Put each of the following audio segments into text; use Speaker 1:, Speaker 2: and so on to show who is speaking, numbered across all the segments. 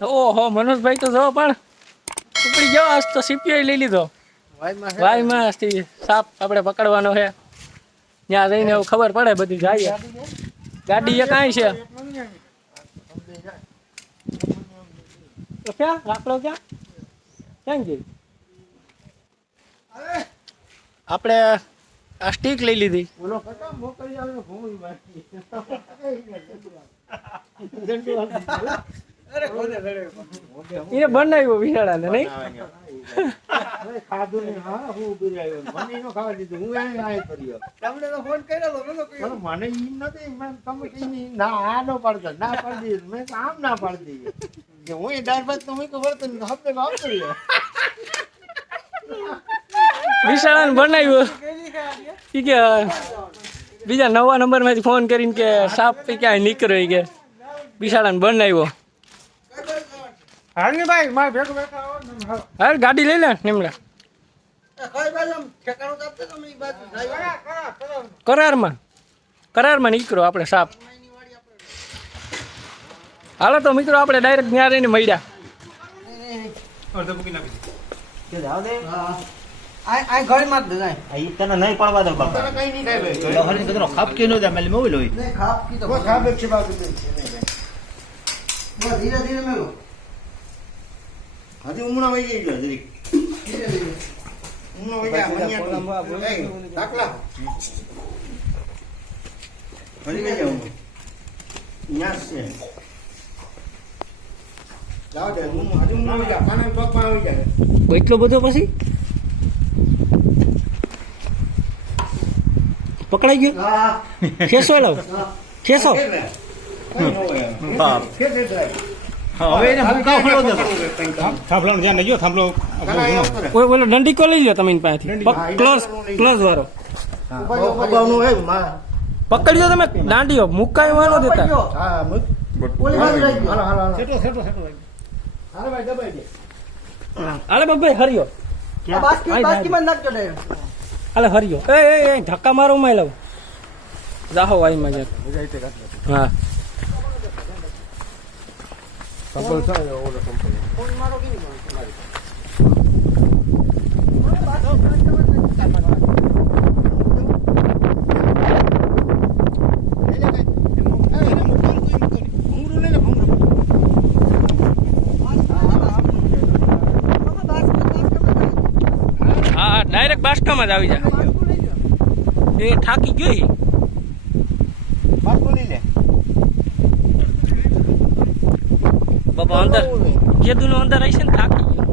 Speaker 1: ઓહો મનોજભાઈ તો જો પણ ઉપડી ગયો આજ તો સીપીઆઈ લઈ લીધો. ભાઈ આજથી સાપ આપણે પકડવાનો છે ત્યાં જઈને એવું ખબર પડે બધી જાય ગાડી એ કાંઈ છે. તો ક્યાં? આપણો ક્યાં? ક્યાં ગઈ? આપણે આ સ્ટીક લઈ લીધી. એને બનાવ્યો નહીં
Speaker 2: ખાધું ને હા હું ઊભી રહ્યો મને નો ખાવા દીધું હું એને આ કર્યો
Speaker 3: તમને તો ફોન કર્યો તો નતો કર્યો
Speaker 2: પણ મને ઈ નથી તમે કઈ નહીં, ના આ નો આમ ના પાડી દીધી હું એ તો હું ખબર તો હપ્તે ભાવ
Speaker 1: વિશાળાને બનાવ્યું. કે બીજા નવા નંબરમાંથી ફોન કરીને કે સાપ ક્યાંય નીકળ્યો કે વિશાળાને બનાવ્યો.
Speaker 2: હાલ ભાઈ મારે ભેગું ભેગું આવો ને
Speaker 1: હાલ. ગાડી લઈ લે નિમલા. કરારમાં. કરારમાં નીકળો આપણે સાપ. હાલો તો મિત્રો આપણે ડાયરેક્ટ ત્યાં રહીને મળ્યા.
Speaker 3: ધીરે ધીરે મેલો
Speaker 2: હજી ઉમણા વહી ગઈ ગયો જરીક.
Speaker 3: ધીરે
Speaker 2: વહી ગયા મનિયા દાખલા. ન્યાસ છે. હજુ ઉમણા વહી ગયા પાણા પગ પાણા વહી જાય
Speaker 1: એટલો બધો પછી? પકડાઈ ગયો? ખેસો લાવ. ખેસો.
Speaker 4: બાપ. હવે એને મુકાવ ખડો દે
Speaker 5: થાંભલાનું ધ્યાન થાંભલો.
Speaker 1: ઓય ઓલો દંડીકો લઈ લો તમે એની પાસેથી. ક્લોઝ ક્લોઝ વાળો. પકડ્યો તમે દાંડીઓ મુકાય વાળો દેતા.
Speaker 3: ગયો.
Speaker 2: હા,
Speaker 3: ઓલી બાજુ રહી
Speaker 2: હાલો, હાલો, હાલો.
Speaker 5: સેટો સેટો સેટો
Speaker 2: હાલો ભાઈ, દબાઈ દે.
Speaker 1: હાલે બાપભાઈ હરિયો.
Speaker 3: બાસ્કી નાખજો direct.
Speaker 1: હાલે હરિયો. એ એ એ ધક્કા મારો ઉમાઈ લઉં. જાહો આઈ મજા. હા
Speaker 3: ફોન મારો કેવી રીતે?
Speaker 2: એને કઈ- હા, એને મૂકવાનું કોઈ મૂકો નહીં. ભૂંગળું લઈને ભૂંગળું.
Speaker 3: આમાં બાસ્કી- બાસ્કીમાં
Speaker 1: હા હા ડાયરેક્ટ બાસકામાં જ આવી જાય. એ થાકી ગયો.
Speaker 2: બાસ્કો લઈ લે.
Speaker 1: બાપા અંદર કેદુનો અંદર આવી છે ને થાકી ગયો.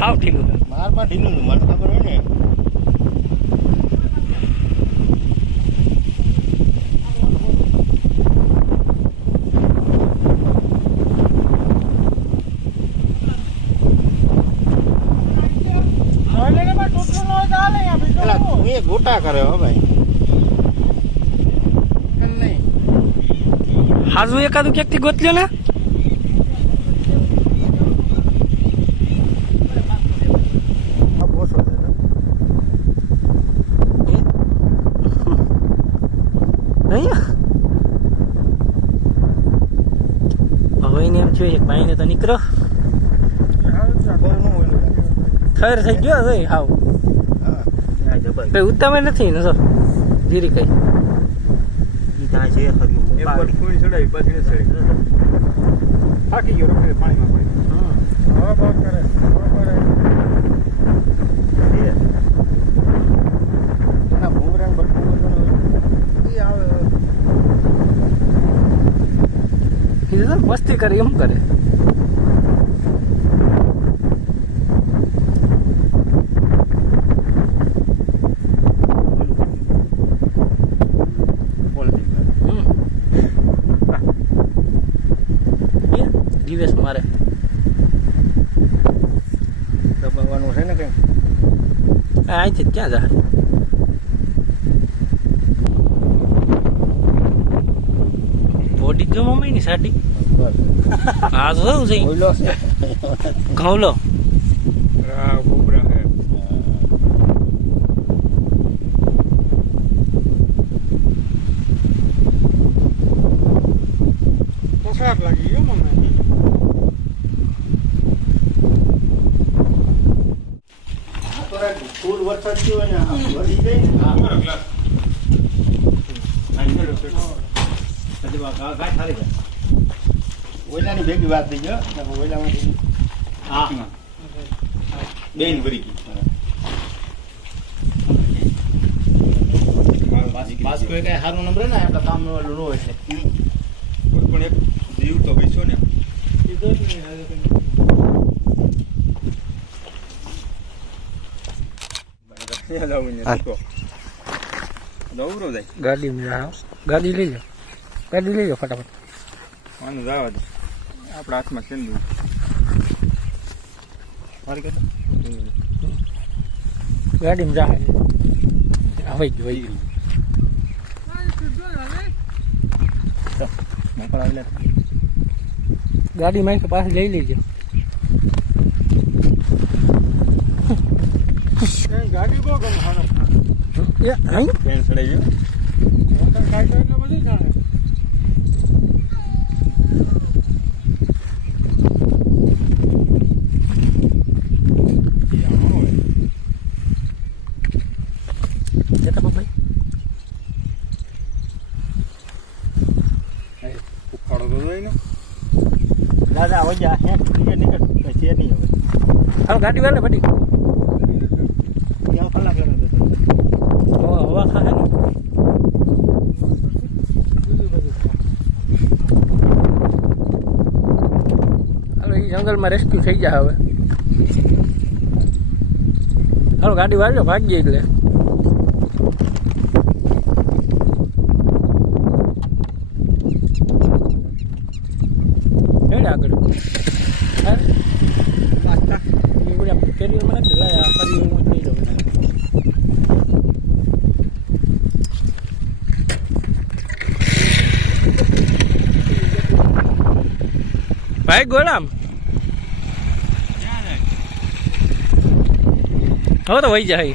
Speaker 1: હાવ ઢીલું
Speaker 2: મારમાં ઢીલું નું, મને ખબર હોય ને. પેલા તું એ ગોટા કરે હો ભાઈ.
Speaker 1: હાજુ એકાદું ક્યાંકથી ગોતલ્યો ને? ભાઈ ને. તો નીકળો. ખર થઈ ગયો છે હાવ.
Speaker 2: હા.
Speaker 1: કઈ ઉત્તમે નથી ને સર જીરી કઈ
Speaker 5: ફૂલ ચડાવી પાછી ચડી. થાકી ગયો રખડે પાણીમાં પડી. હવા ભાવ કરે કરે.
Speaker 1: મસ્તી કરે એમ કરે. દિવસ મારે.
Speaker 2: દબાવવાનું છે ને કંઈ?
Speaker 1: અહીંથી ક્યાં જાય? બોડી જોવા મળી ને સાડી હા જોયું છે? ઘઉલો.
Speaker 5: લાગી ગયો મને.
Speaker 4: ફૂલ વરસાદ થયો ને. વળી જાય ને
Speaker 5: ગ્લાસ
Speaker 4: આઈ ગયો પછી આ ગા- ગાય થારી જાય
Speaker 2: ઓલાની ભેગી વાત થઈ ગયો. ઓલામાંથી
Speaker 4: હા. બેન ભરી ગઈ. પાસ કોઈ કઈ સારું નંબર ને આપણા કામ વાળું ન હોય
Speaker 5: પણ એક જીવ તો બેસો ને.
Speaker 1: જાઓ. ગાડી લઈ જાઓ. ગાડી લઈ જાઓ ફટાફટ.
Speaker 5: આનું જવા દો. આપણા હાથમાં દઉં
Speaker 4: મારી
Speaker 1: ગાડીમાં જા હવે જ
Speaker 4: હોય આવેલા
Speaker 1: ગાડીમાં પાસે લઈ લેજો.
Speaker 5: ગાડી બહુ ગમે હારો
Speaker 1: એ અહીં
Speaker 5: પેન સડાઈ ગયો
Speaker 1: મોટર સાયકલ એટલે બધું જાણે જતા બાબાઈ
Speaker 5: ઉખાડો તો જોઈ ને
Speaker 4: દાદા હવે જા હે નીકળ નીકળ છે નહીં હવે
Speaker 1: હાલો ગાડી વાળે બધી
Speaker 4: ત્યાં કલાક લાગે તો
Speaker 1: હવા હવા ખાશે ને હાલો એ જંગલમાં રેસ્ક્યુ થઈ જાય હવે. હાલો, ગાડી વાળજો ભાગીએ એટલે. આગળ. હા કેરિયરમાં નથી લાય ફરી હું થઈ જાઉં ભાઈ ગોલામ હવે તો વહી જાય.